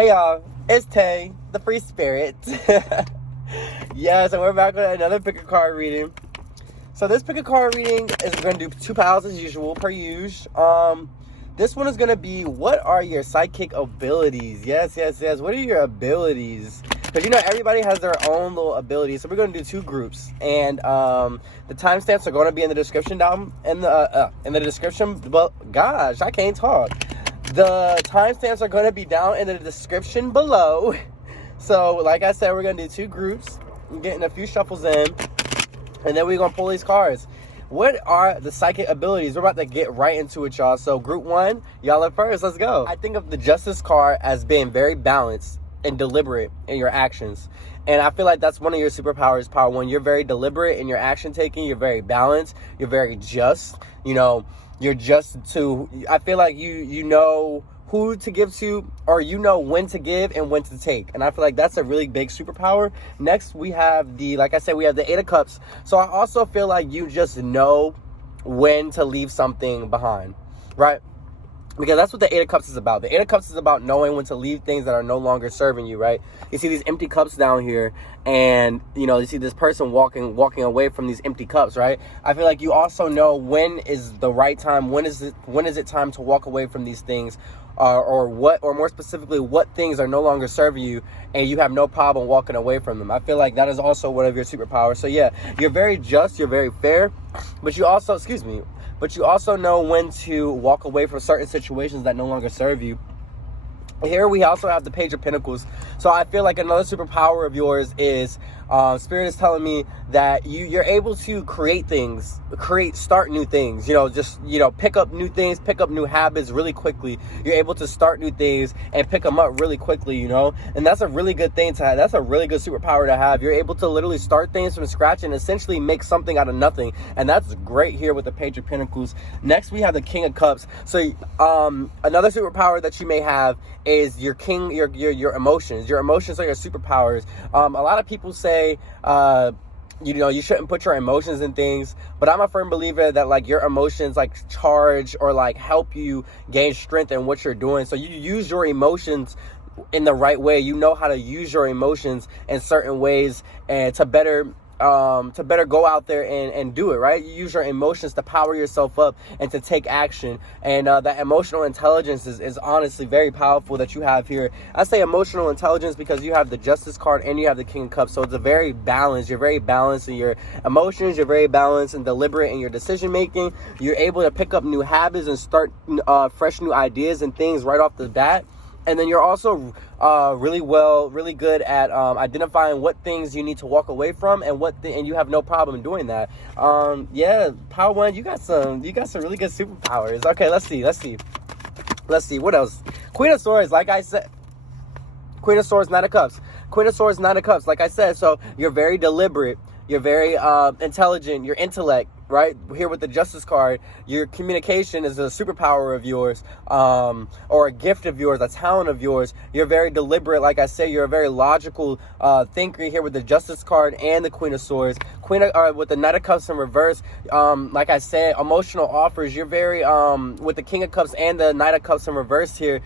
Hey y'all, it's Tay, the free spirit. Yeah, so we're back with another pick a card reading. So this pick a card reading is going to do 2 piles as usual, per usual. This one is going to be, what are your psychic abilities? Yes. What are your abilities? Because, everybody has their own little abilities. So we're going to do 2 groups. And the timestamps are going to be in the description down in the description. Well, gosh, I can't talk. The timestamps are going to be down in the description below. So, like I said, we're going to do 2 groups. I'm getting a few shuffles in. And then we're going to pull these cards. What are the psychic abilities? We're about to get right into it, y'all. So, group 1, y'all up first. Let's go. I think of the Justice card as being very balanced and deliberate in your actions. And I feel like that's one of your superpowers, Power 1. You're very deliberate in your action taking. You're very balanced. You're very just. You're just to, I feel like you know who to give to, or you know when to give and when to take. And I feel like that's a really big superpower. Next, we have like I said, we have the 8 of Cups. So I also feel like you just know when to leave something behind, right? Because that's what the 8 of Cups is about. The 8 of Cups is about knowing when to leave things that are no longer serving you, right? You see these empty cups down here, and, you see this person walking away from these empty cups, right? I feel like you also know when is the right time, when is it time to walk away from these things, or more specifically, what things are no longer serving you, and you have no problem walking away from them. I feel like that is also one of your superpowers. So yeah, you're very just, you're very fair, but you also, but you also know when to walk away from certain situations that no longer serve you. Here we also have the Page of Pentacles. So I feel like another superpower of yours is, Spirit is telling me that you're able to start new things, pick up new things, pick up new habits really quickly. You're able to start new things and pick them up really quickly, and that's a really good thing to have. That's a really good superpower to have. You're able to literally start things from scratch and essentially make something out of nothing. And that's great here with the Page of Pentacles. Next, we have the King of Cups. So, another superpower that you may have is your emotions. Your emotions are your superpowers. A lot of people say, you shouldn't put your emotions in things, but I'm a firm believer that like your emotions like charge or like help you gain strength in what you're doing. So you use your emotions in the right way. You know how to use your emotions in certain ways and to better go out there and do it, right? You use your emotions to power yourself up and to take action. And that emotional intelligence is honestly very powerful that you have here. I say emotional intelligence because you have the Justice card and you have the King of Cups. So it's a very balanced. You're very balanced in your emotions. You're very balanced and deliberate in your decision making. You're able to pick up new habits and start fresh new ideas and things right off the bat. And then you're also really good at identifying what things you need to walk away from and and you have no problem doing that. Yeah, Power 1, you got some really good superpowers. Okay, let's see what else. Queen of Swords, like I said. Queen of Swords, Knight of Cups. Queen of Swords, Knight of Cups, like I said. So you're very deliberate. You're very intelligent. Your intellect, right? Here with the Justice card, your communication is a superpower of yours, or a gift of yours, a talent of yours. You're very deliberate. Like I said, you're a very logical thinker here with the Justice card and the Queen of Swords. With the Knight of Cups in reverse, like I said, emotional offers. You're very, with the King of Cups and the Knight of Cups in reverse here,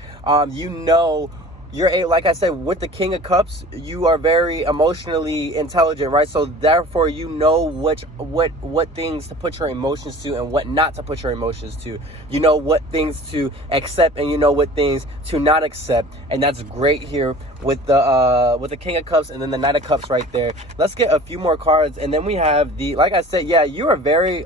like I said, with the King of Cups, you are very emotionally intelligent, right? So therefore, you know what things to put your emotions to and what not to put your emotions to. You know what things to accept and you know what things to not accept, and that's great here with the King of Cups and then the Knight of Cups right there. Let's get a few more cards, and then we have like I said, yeah, you are very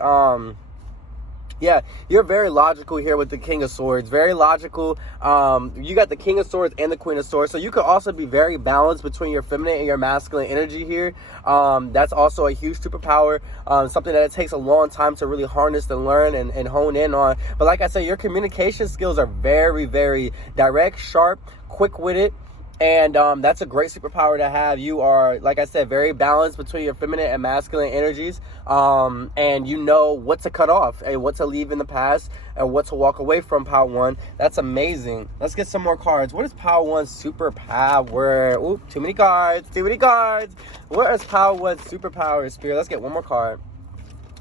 yeah, you're very logical here with the King of Swords. Very logical. You got the King of Swords and the Queen of Swords. So you could also be very balanced between your feminine and your masculine energy here. That's also a huge superpower. Something that it takes a long time to really harness and learn and hone in on. But like I said, your communication skills are very, very direct, sharp, quick-witted. And that's a great superpower to have. You are, like I said, very balanced between your feminine and masculine energies. And you know what to cut off and what to leave in the past and what to walk away from, Power 1. That's amazing. Let's get some more cards. What is Power 1's superpower? Oop, too many cards. What is Power 1's superpower, Spirit? Let's get one more card.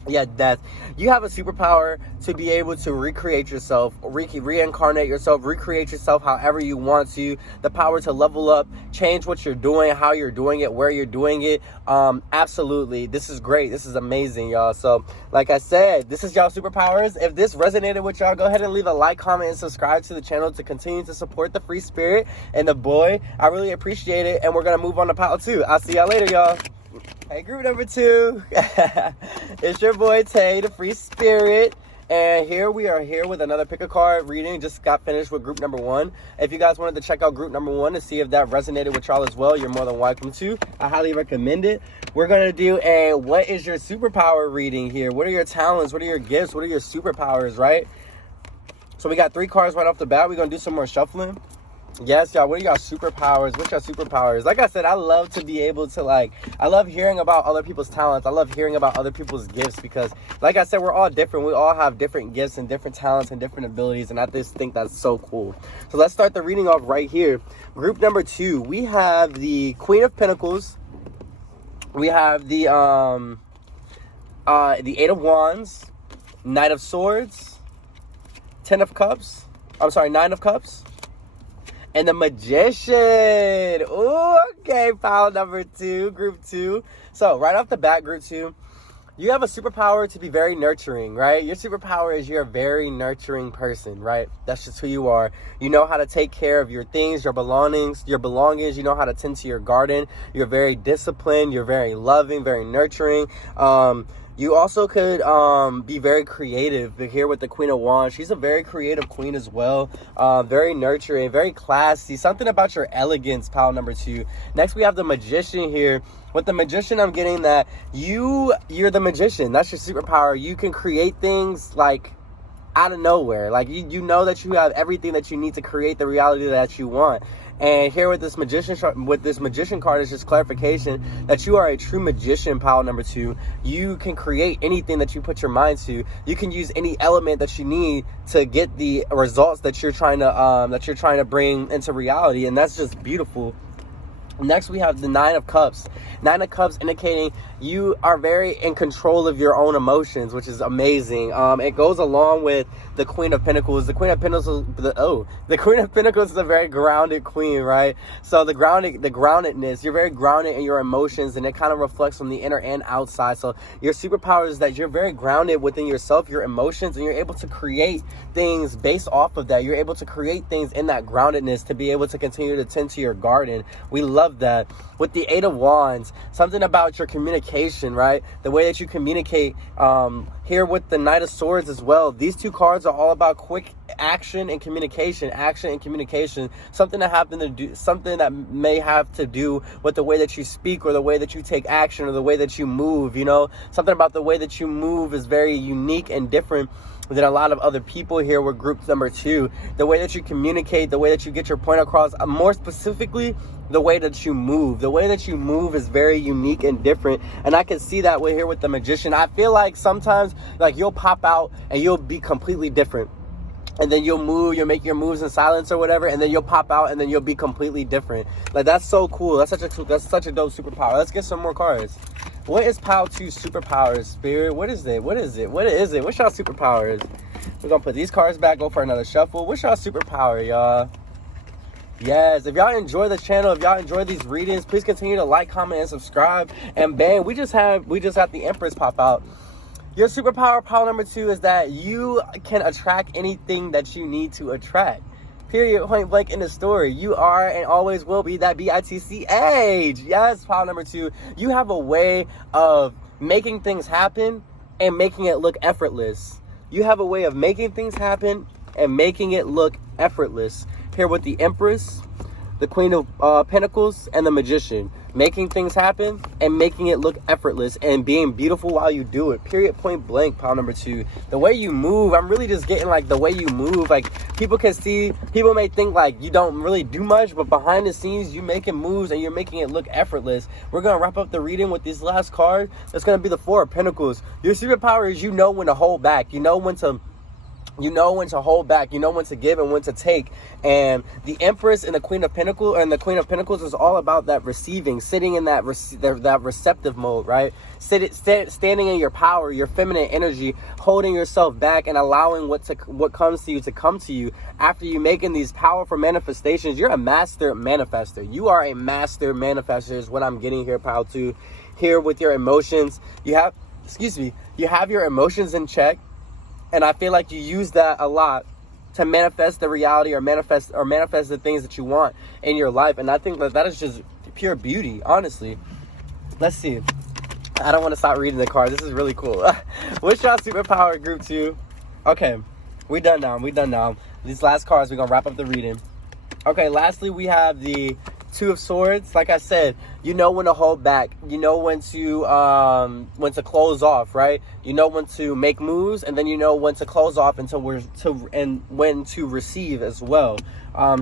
Yeah, death. You have a superpower to be able to recreate yourself, reincarnate yourself, recreate yourself however you want to. The power to level up, change what you're doing, how you're doing it, where you're doing it. Absolutely. This is great. This is amazing, y'all. So, like I said, this is y'all superpowers. If this resonated with y'all, go ahead and leave a like, comment, and subscribe to the channel to continue to support the free spirit and the boy. I really appreciate it. And we're going to move on to pile 2. I'll see y'all later, y'all. Hey, group number 2. It's your boy Tay, the free spirit. And here we are here with another pick a card reading. Just got finished with group number 1. If you guys wanted to check out group number 1 to see if that resonated with y'all as well, you're more than welcome to. I highly recommend it. We're going to do a what is your superpower reading here. What are your talents? What are your gifts? What are your superpowers, right? So we got 3 cards right off the bat. We're going to do some more shuffling. Yes, y'all, what are y'all superpowers? What's your superpowers? Like I said, I love to be able to, I love hearing about other people's talents. I love hearing about other people's gifts because, like I said, we're all different. We all have different gifts and different talents and different abilities, and I just think that's so cool. So let's start the reading off right here. Group number 2, we have the Queen of Pentacles. We have the 8 of Wands, Knight of Swords, 9 of Cups, and the Magician. Ooh, okay, pile number 2, group 2. So right off the bat, group 2, you have a superpower to be very nurturing, right? Your superpower is you're a very nurturing person, right? That's just who you are. You know how to take care of your things, your belongings. You know how to tend to your garden. You're very disciplined. You're very loving, very nurturing. You also could be very creative. But here with the Queen of Wands, she's a very creative queen as well. Very nurturing, very classy. Something about your elegance, pile number 2. Next, we have the Magician here. With the Magician, I'm getting that you're the magician. That's your superpower. You can create things like out of nowhere. Like you know that you have everything that you need to create the reality that you want. And here with this magician card is just clarification that you are a true magician, pile number 2. You can create anything that you put your mind to. You can use any element that you need to get the results that you're trying to bring into reality, and that's just beautiful. Next, we have the 9 of Cups. 9 of Cups indicating you are very in control of your own emotions, which is amazing. It goes along with the Queen of Pentacles. The Queen of Pentacles is a very grounded queen, right? So the groundedness, you're very grounded in your emotions, and it kind of reflects from the inner and outside. So your superpower is that you're very grounded within yourself, your emotions, and you're able to create things based off of that. You're able to create things in that groundedness to be able to continue to tend to your garden. We love that. With the 8 of Wands, something about your communication, right? The way that you communicate. Here with the Knight of Swords as well. These 2 cards are all about quick action and communication. Something that may have to do with the way that you speak or the way that you take action or the way that you move, you know? Something about the way that you move is very unique and different than a lot of other people here with group number 2. The way that you communicate, the way that you get your point across, more specifically, the way that you move. The way that you move is very unique and different, and I can see that here with the Magician. I feel like sometimes, like, you'll pop out and you'll be completely different. And then you'll make your moves in silence or whatever, and then you'll pop out and then you'll be completely different. Like, that's so cool. That's such a dope superpower. Let's get some more cards. What is pile 2's superpowers, Spirit? What is it? What's y'all superpowers? We're gonna put these cards back, go for another shuffle. What's y'all superpower, y'all? Yes, if y'all enjoy the channel, if y'all enjoy these readings, please continue to like, comment, and subscribe. And bang, we just had the Empress pop out. Your superpower, pile number 2, is that you can attract anything that you need to attract. Period, point blank in the story. You are and always will be that BITCH. Yes, pile number 2. You have a way of making things happen and making it look effortless. You have a way of making things happen and making it look effortless. Here with the Empress, the Queen of Pentacles, and the Magician. Making things happen and making it look effortless and being beautiful while you do it. Period, point blank, pile number 2. The way you move, I'm really just getting like the way you move. Like, people may think like you don't really do much, but behind the scenes, you making moves and you're making it look effortless. We're going to wrap up the reading with this last card. That's going to be the 4 of Pentacles. Your superpower is you know when to hold back. You know when to You know when to hold back. You know when to give and when to take. And the Empress and the Queen of Pentacles is all about that receiving, sitting in that receptive mode, right? Standing in your power, your feminine energy, holding yourself back and allowing what comes to you to come to you. After you making these powerful manifestations, you're a master manifester. You are a master manifester is what I'm getting here, pal, too. Here with your emotions. You have your emotions in check. And I feel like you use that a lot to manifest the reality or manifest the things that you want in your life. And I think that is just pure beauty, honestly. Let's see. I don't want to stop reading the cards. This is really cool. What's y'all superpower, group 2? Okay, we done now. These last cards, we're going to wrap up the reading. Okay, lastly, we have the Two of Swords. Like I said, you know when to hold back. You know when to close off, right? You know when to make moves, and then you know when to close off and when to receive as well.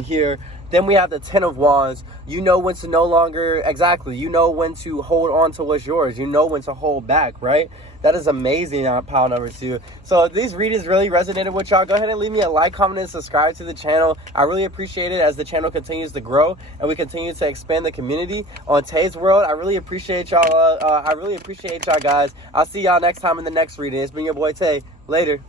Here, then we have the Ten of Wands. You know when to no longer, exactly. You know when to hold on to what's yours. You know when to hold back, right? That is amazing on pile number 2. So if these readings really resonated with y'all, go ahead and leave me a like, comment, and subscribe to the channel. I really appreciate it as the channel continues to grow and we continue to expand the community on Tay's World. I really appreciate y'all. Guys. I'll see y'all next time in the next reading. It's been your boy Tay. Later.